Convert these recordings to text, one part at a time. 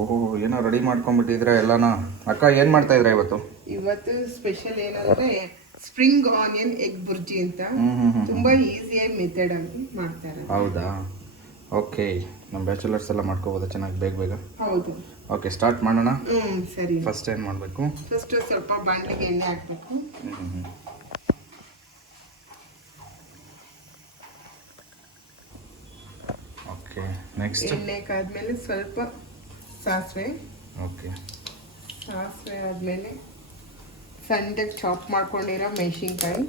ಓಹೋ, ಏನೋ ರೆಡಿ ಮಾಡ್ಕೊಂಡ್ಬಿಟ್ಟಿದ್ರೆ ಎಲ್ಲಾನ. ಅಕ್ಕ ಏನು ಮಾಡ್ತಾ ಇದ್ರೆ ಇವತ್ತು? ಇವತ್ತು ಸ್ಪೆಷಲ್ ಏನಂದ್ರೆ ಸ್ಪ್ರಿಂಗ್ ಆನಿಯನ್ ಎಗ್ ಬುರ್ಜಿ ಅಂತ. ತುಂಬಾ ಈಸಿಯಾಗಿ ಮೆಥಡ್ ಆಗಿ ಮಾಡ್ತಾರೆ. ಹೌದಾ? ಓಕೆ, ನಮ್ಮ ಬ್ಯಾಚುಲರ್ಸ್ ಎಲ್ಲ ಮಾಡ್ಕೋಬೋದು ಚೆನ್ನಾಗಿ ಬೇಗ ಬೇಗ. ಹೌದು. ಓಕೆ, ಸ್ಟಾರ್ಟ್ ಮಾಡೋಣ. ಸರಿ. ಫಸ್ಟ್ ಏನು ಮಾಡಬೇಕು? ಫಸ್ಟ್ ಸ್ವಲ್ಪ ಬಾಣಲಿಗೆ ಎಣ್ಣೆ ಹಾಕ್ಬೇಕು. ಓಕೆ, ನೆಕ್ಸ್ಟ್ ಎಣ್ಣೆ ಕಾದ್ಮೇಲೆ ಸ್ವಲ್ಪ ಸಾಸಿವೆ. ಓಕೆ, ಸಾಸಿವೆ ಆದ್ಮೇಲೆ ಸಣ್ಣದಾಗಿ ಚಾಪ್ ಮಾಡ್ಕೊಂಡಿರೋ ಮೆಣಸಿನ್ಕಾಯಿ.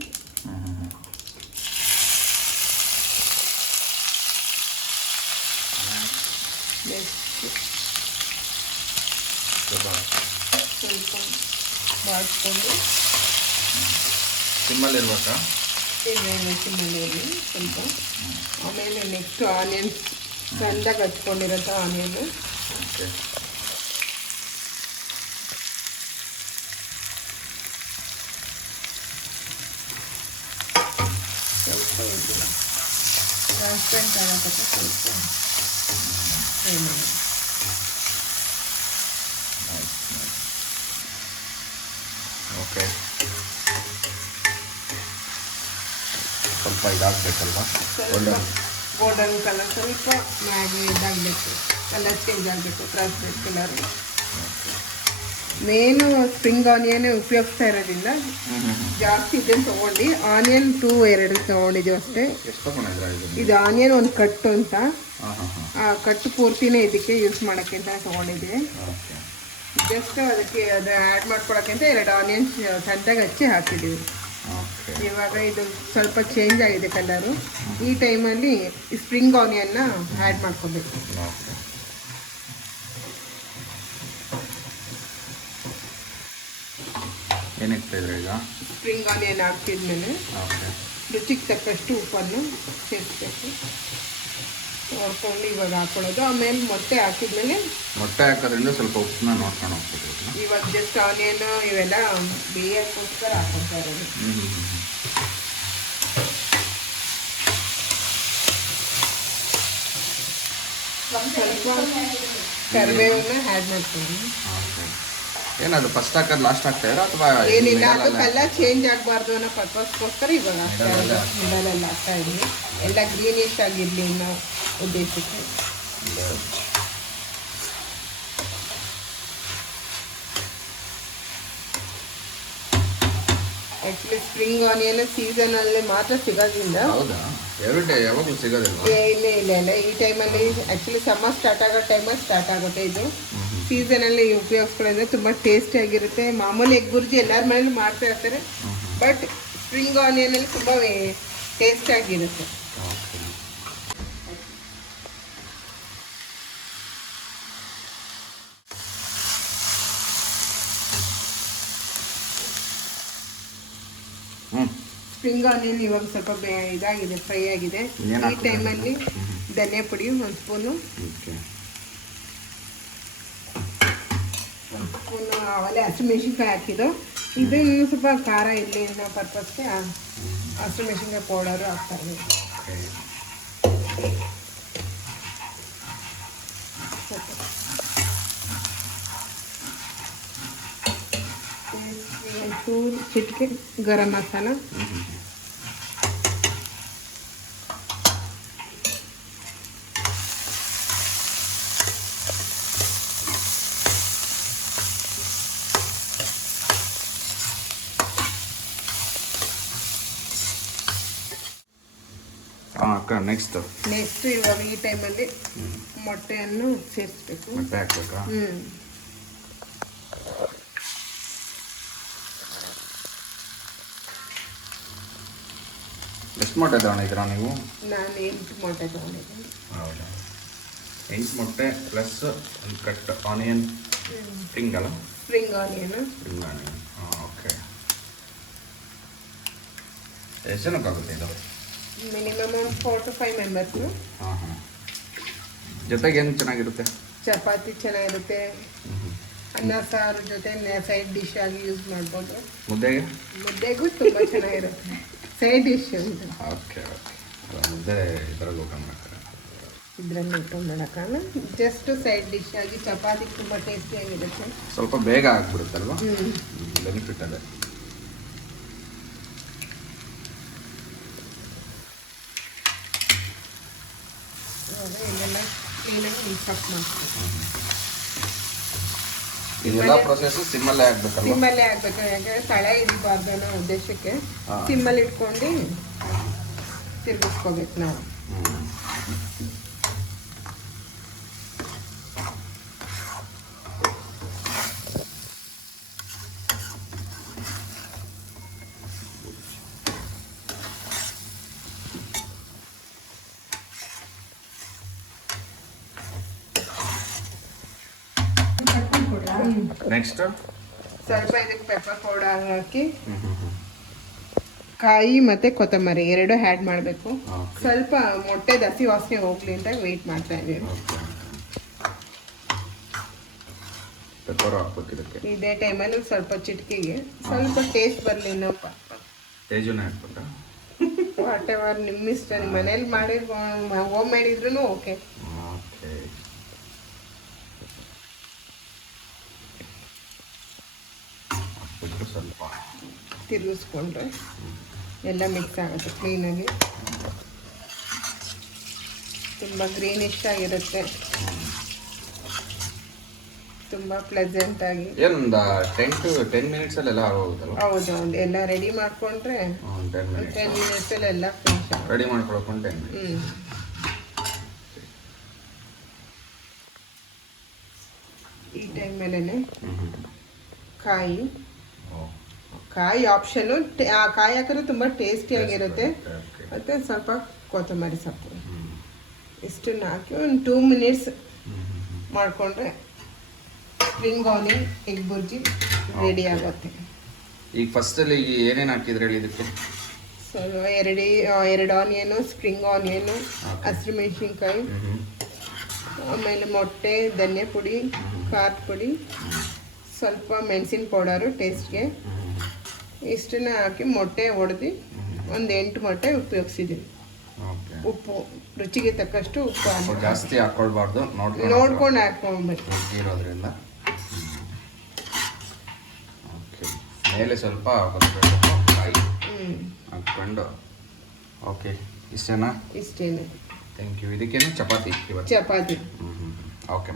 ಸ್ವಲ್ಪ ಬಾಡಿಸ್ಕೊಂಡು ಸಿಮ್ಮಲ್ಲಿರ್ಬೇಕಾ? ಸಿಮ್ಮಲ್ಲಿ ಸ್ವಲ್ಪ. ಆಮೇಲೆ ನೆಕ್ಸ್ಟ್ ಆನಿಯನ್ಸ್ ಸಣ್ಣದಾಗಿ ಹಚ್ಕೊಂಡಿರೋಂಥ ಆನಿಯನ್. ಓಕೆ, ಸ್ವಲ್ಪ ಟ್ರಾನ್ಸ್ಪರೆಂಟ್ ಆಗತ್ತಪ್ಪ, ಸ್ವಲ್ಪ ಫ್ರೈ ಮಾಡಿ. ಓಕೆ, ಸ್ವಲ್ಪ ಇದಾಗಬೇಕಲ್ವಾ? ಸ್ವಲ್ಪ ಗೋಲ್ಡನ್ ಕಲರ್, ಸ್ವಲ್ಪ ಮ್ಯಾಗಿ ಇದಾಗಬೇಕು, ಕಲರ್ ಚೇಂಜ್ ಆಗಬೇಕು, transparent colour. Main spring onion ಉಪಯೋಗಿಸ್ತಾ ಇರೋದ್ರಿಂದ ಜಾಸ್ತಿ ಇದನ್ನು ತೊಗೊಂಡು ಆನಿಯನ್ 2 ತೊಗೊಂಡಿದ್ದೀವಿ ಅಷ್ಟೇ. ಇದು ಆನಿಯನ್ ಒಂದು ಕಟ್ಟು ಅಂತ, ಆ ಕಟ್ಟು ಪೂರ್ತಿನೇ ಇದಕ್ಕೆ ಯೂಸ್ ಮಾಡೋಕ್ಕೆ ಅಂತ ತೊಗೊಂಡಿದ್ದೀವಿ. ಜಸ್ಟ್ ಅದಕ್ಕೆ ಅದು ಆ್ಯಡ್ ಮಾಡ್ಕೊಳಕ್ಕೆ ಅಂತ 2 ಆನಿಯನ್ ಸಣ್ಣದಾಗಿ ಹಚ್ಚಿ ಹಾಕಿದ್ದೀವಿ. ಇವಾಗ ಇದು ಸ್ವಲ್ಪ ಚೇಂಜ್ ಆಗಿದೆ ಕಲರು. ಈ ಟೈಮಲ್ಲಿ ಸ್ಪ್ರಿಂಗ್ ಆನಿಯನ್ನ ಆ್ಯಡ್ ಮಾಡ್ಕೋಬೇಕು. ಏನಿರ್ತಿದ್ರೆ ಈಗ ಸ್ಪ್ರಿಂಗ್ ಆನಿಯನ್ ಹಾಕಿದ್ಮೇಲೆ ರುಚಿಗೆ ತಕ್ಕಷ್ಟು ಉಪ್ಪನ್ನು ಸೇರಿಸ್ಬೇಕು. ನೋಡ್ಕೊಂಡು ಇವಾಗ ಹಾಕೊಳ್ಳೋದು. ಆಮೇಲೆ ಮೊಟ್ಟೆ ಹಾಕಿದ್ಮೇಲೆ, ಮೊಟ್ಟೆ ಹಾಕೋದ್ರಿಂದ ಸ್ವಲ್ಪ ಉಪ್ಪನ್ನ ನೋಡ್ಕೊಂಡು ಹೋಗ್ಬೇಕು. ಇವಾಗ ಜಸ್ಟ್ ಆನಿಯನ್ ಇವೆಲ್ಲ ಬೇಯೋಕ್ಕೋಸ್ಕರ ಹಾಕೊಳ್ತಾ ಇರೋದು. ಸ್ವಲ್ಪ ಕರಿಬೇವನ್ನ ಆ್ಯಡ್ ಮಾಡ್ತೀನಿ. ಏನದು ಫಸ್ಟ್ ಹಾಕೋದು ಲಾಸ್ಟ್ ಹಾಕ್ತಾಯಿರ ಅಥವಾ ಏನಿಲ್ಲ, ಅದು ಕಲರ್ ಚೇಂಜ್ ಆಗಬಾರ್ದು ಅನ್ನೋ ಪರ್ಪಸ್ಗೋಸ್ಕರ ಇವಾಗ ಎಲ್ಲ ಹಾಕ್ತಾ ಇದ್ದೀವಿ. ಎಲ್ಲ ಗ್ರೀನಿಶ್ ಆಗಿರಲಿ ಅನ್ನೋ ಉದ್ದೇಶಕ್ಕೆ. ಆ್ಯಕ್ಚುಲಿ ಸ್ಪ್ರಿಂಗ್ ಆನಿಯನ್ ಸೀಸನಲ್ಲಿ ಮಾತ್ರ ಸಿಗೋದ್ರಿಂದ. ಹೌದಾ? ಯಾವಾಗಲೂ ಸಿಗೋದಿಲ್ಲ? ಇಲ್ಲ. ಈ ಟೈಮಲ್ಲಿ ಆ್ಯಕ್ಚುಲಿ ಸಮ್ಮರ್ ಸ್ಟಾರ್ಟ್ ಆಗೋ ಟೈಮಲ್ಲಿ ಸ್ಟಾರ್ಟ್ ಆಗುತ್ತೆ. ಇದು ಸೀಸನಲ್ಲಿ ಉಪಯೋಗಿಸ್ಕೊಳ್ಳೋದ್ರೆ ತುಂಬ ಟೇಸ್ಟಿಯಾಗಿರುತ್ತೆ. ಮಾಮೂಲಿ ಎಗ್ ಬುರ್ಜಿ ಎಲ್ಲರ ಮನೇಲಿ ಮಾಡ್ತಾ ಇರ್ತಾರೆ, ಬಟ್ ಸ್ಪ್ರಿಂಗ್ ಆನಿಯನಲ್ಲಿ ತುಂಬ ಟೇಸ್ಟಿಯಾಗಿರುತ್ತೆ. ಸ್ಪ್ರಿಂಗ್ ಆನಿಯನ್ ಇವಾಗ ಸ್ವಲ್ಪ ಇದಾಗಿದೆ, ಫ್ರೈ ಆಗಿದೆ. ಈ ಟೈಮಲ್ಲಿ ಧನಿಯಾ ಪುಡಿ 1 ಸ್ಪೂನು, 1 ಸ್ಪೂನು ಆಮೇಲೆ ಹಸಿಮೆಣಸಿನ್ಕಾಯಿ ಹಾಕಿದ್ದು. ಇದು ಇನ್ನೂ ಸ್ವಲ್ಪ ಖಾರ ಇರಲಿ ಅನ್ನೋ ಪರ್ಪಸ್ಗೆ ಹಸಿಮೆಣಸಿನ್ಕಾಯಿ ಪೌಡರು ಹಾಕ್ತಾರೆ. ಒಂಚೂರು ಚಿಟಿಕೆ ಗರಂ ಮಸಾಲ, ಅಕ್ಕ ನೆಕ್ಸ್ಟ್ ಇವಾಗ ಈ ಟೈಮಲ್ಲಿ ಮೊಟ್ಟೆಯನ್ನು ಸೇರಿಸ್ಬೇಕು. ಮೊಟ್ಟೆ ಹಾಕ್ಬೇಕಾ? ಎಷ್ಟು ಮೊಟ್ಟೆ ತಗೊಂಡಿದ್ದೀರಾ ನೀವು? ನಾನು 8 ಮೊಟ್ಟೆ ತಗೊಂಡಿದ್ದೀನಿ. ಹೌದಾ? 8 ಮೊಟ್ಟೆ ಪ್ಲಸ್ ಒಂದು ಕಟ್ ಆನಿಯನ್. ಸ್ಪ್ರಿಂಗ್ ಅಲ್ಲ? Spring onion. ಓಕೆ. ಎಷ್ಟು ಜನಕ್ಕಾಗುತ್ತೆ ಇದು? ಮಿನಿಮಮ್ ಒಂದು 4 to 5 ಮೆಂಬರ್ಸು. ಜೊತೆಗೆ ಏನು ಚೆನ್ನಾಗಿರುತ್ತೆ? ಚಪಾತಿ ಚೆನ್ನಾಗಿರುತ್ತೆ, ಅನ್ನ ಸಾರು ಜೊತೆ ಸೈಡ್ ಡಿಶ್ ಆಗಿ ಯೂಸ್ ಮಾಡ್ಬೋದು. ಮುದ್ದೆಗೂ ತುಂಬ ಚೆನ್ನಾಗಿರುತ್ತೆ ಸೈಡ್ ಡಿಶ್ ಅಂತ. ಓಕೆ, ಮುದ್ದೆ ಇದರಲ್ಲಿ ಊಟ ಮಾಡ್ತಾರೆ. ಇದರಲ್ಲಿ ಇಟ್ಕೊಂಡು ಮಾಡೋಕ್ಕಲ್ಲ, ಜಸ್ಟ್ ಸೈಡ್ ಡಿಶ್ ಆಗಿ ಚಪಾತಿ ತುಂಬ ಟೇಸ್ಟಿಯಾಗಿರುತ್ತೆ. ಸ್ವಲ್ಪ ಬೇಗ ಆಗ್ಬಿಡುತ್ತಲ್ವಾ, ಬೆನಿಫಿಟ್ ಅದೇ. ಇದೆಲ್ಲ ಕ್ಲೀನಾಗಿ ಮಿಕ್ಸಪ್ ಮಾಡ್ತೀವಿ. ಇದೆಲ್ಲ ಪ್ರೊಸೆಸ್ ಸಿಮ್ಮಲ್ಲೇ ಆಗ್ಬೇಕಲ್ವಾ? ಸಿಮ್ಮಲ್ಲೇ ಆಗ್ಬೇಕು, ಯಾಕಂದರೆ ತಳ ಹಿಡಿಬಾರ್ದು ಅನ್ನೋ ಉದ್ದೇಶಕ್ಕೆ ಸಿಮ್ಮಲ್ಲಿ ಇಟ್ಕೊಂಡು ತಿರ್ಗಿಸ್ಕೋಬೇಕು ನಾವು. ನೆಕ್ಸ್ಟ್ ಸ್ವಲ್ಪ ಇದಕ್ಕೆ ಪೆಪ್ಪರ್ ಪೌಡರ್ ಹಾಕಿ ಕಾಯಿ ಮತ್ತು ಕೊತ್ತಂಬರಿ ಎರಡು ಆ್ಯಡ್ ಮಾಡಬೇಕು. ಸ್ವಲ್ಪ ಮೊಟ್ಟೆ ಹಸಿ ವಾಸನೆ ಹೋಗ್ಲಿ ಅಂತ ವೆಯ್ಟ್ ಮಾಡ್ತಾ ಇದ್ದೀವಿ. ಪೆಪ್ಪರ್ ಹಾಕ್ಬೇಕು ಇದಕ್ಕೆ. ಇದೇ ಟೈಮಲ್ಲಿ ಸ್ವಲ್ಪ ಚಿಟಿಕೆಗೆ ಸ್ವಲ್ಪ ಟೇಸ್ಟ್ ಬರಲಿ ಅನ್ನೋ ತೇಜುನೇ ಹಾಕ್ಬೇಕಾ? ವಾಟ್ ಎವರ್ ನಿಮ್ಮ ಇಷ್ಟ. ನಿಮ್ಮ ಮನೇಲಿ ಮಾಡಿರೋ ಹೋಮ್ ಮೇಡ್ ಇದ್ರೂ ಓಕೆ. ಸ್ವಲ್ಪ ತಿರುಗಿಸ್ಕೊಂಡ್ರೆ ಎಲ್ಲ ಮಿಕ್ಸ್ ಆಗುತ್ತೆ ಕ್ಲೀನಾಗಿ. ತುಂಬ ಗ್ರೀನಿಶ್ ಆಗಿರುತ್ತೆ, ತುಂಬ ಪ್ಲೆಸೆಂಟಾಗಿ. ಏನೊಂದು 10 ಮಿನಿಟ್ಸಲ್ಲೆಲ್ಲ ಆಗೋಗುತ್ತಲ್ಲ? ಹೌದು, ಎಲ್ಲ ರೆಡಿ ಮಾಡಿಕೊಂಡ್ರೆ 10 ಮಿನಿಟ್ಸಲ್ಲಿ ಎಲ್ಲ ಫಿನಿಶ್ ಆಗುತ್ತೆ. ರೆಡಿ ಮಾಡ್ಕೊಳಕೊಂಡು 10 ಮಿನಿಟ್ಸ್. ಈ ಟೈಮಲ್ಲೇ ಕಾಯಿ ಆಪ್ಷನ್ನು. ಕಾಯಿ ಹಾಕಿದ್ರೆ ತುಂಬ ಟೇಸ್ಟಿಯಾಗಿರುತ್ತೆ. ಮತ್ತು ಸ್ವಲ್ಪ ಕೊತ್ತಂಬರಿ ಸೊಪ್ಪು ಇಷ್ಟನ್ನು ಹಾಕಿ ಒಂದು 2 ಮಿನಿಟ್ಸ್ ಮಾಡಿಕೊಂಡ್ರೆ spring onion egg bhurji ready ಆಗುತ್ತೆ. ಈಗ ಫಸ್ಟಲ್ಲಿ ಏನೇನು ಹಾಕಿದ್ರೆ ಹೇಳಿ ಇದಕ್ಕೆ? ಸ್ವಲ್ಪ ಎರಡು ಆನಿಯನು, ಸ್ಪ್ರಿಂಗ್ ಆನಿಯನು, ಹಸಿಮೆಣಸಿನ್ಕಾಯಿ, ಆಮೇಲೆ ಮೊಟ್ಟೆ, ಧನಿಯಾ ಪುಡಿ, ಖಾರದ ಪುಡಿ, ಸ್ವಲ್ಪ ಮೆಣಸಿನ ಪೌಡರು ಟೇಸ್ಟ್ಗೆ, ಇಷ್ಟನ್ನ ಹಾಕಿ ಮೊಟ್ಟೆ ಹೊಡೆದು ಒಂದು 8 ಮೊಟ್ಟೆ ಉಪಯೋಗಿಸಿದ್ದೀವಿ. ಉಪ್ಪು ರುಚಿಗೆ ತಕ್ಕಷ್ಟು ಉಪ್ಪು ಜಾಸ್ತಿ ಹಾಕ್ಕೊಳ್ಬಾರ್ದು, ನೋಡ್ಕೊಂಡು ಹಾಕ್ಕೊಳ್ಬೇಕು ಇರೋದ್ರಿಂದ. ಮೇಲೆ ಸ್ವಲ್ಪ ಕಾಯಿ ಹಾಕ್ಕೊಂಡು. ಓಕೆ, ಇಷ್ಟೇನಾ? ಇಷ್ಟೇನೆ. Thank you. ಇದಕ್ಕೇನು ಚಪಾತಿ? ಚಪಾತಿ. ಓಕೆ.